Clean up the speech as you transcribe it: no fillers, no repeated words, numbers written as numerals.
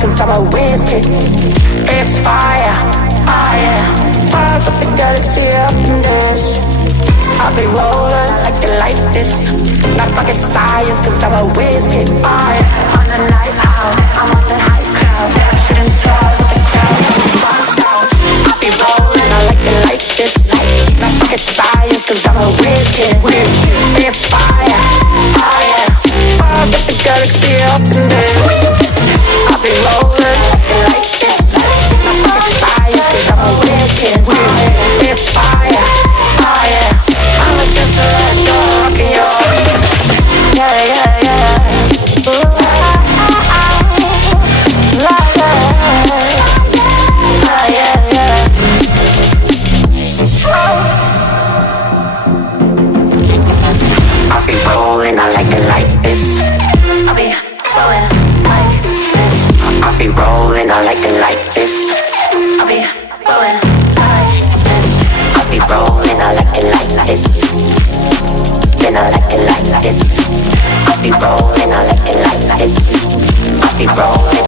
cause I'm a whiz kid. It's fire, fire. Fire from the galaxy up in this. I'll be rolling like it like this. Not rocket science cause I'm a whiz kid. Fire. On the night out, I'm on the high cloud. Shooting stars with the crowd. Sun's out. I'll be rolling, I like this. Not rocket science cause I'm a whiz kid. It's fire, fire. Fire from the galaxy up in this. I'll be rolling like this. Not rocket science cause I'm a whiz kid. It's fire, fire. I'm just a red dog rocking your. Yeah, yeah, yeah. Ooh, like that. Yeah, yeah. Slow. I'll be rolling, I like it like this. I'll be rolling like this. I'll be rolling, I like it like this.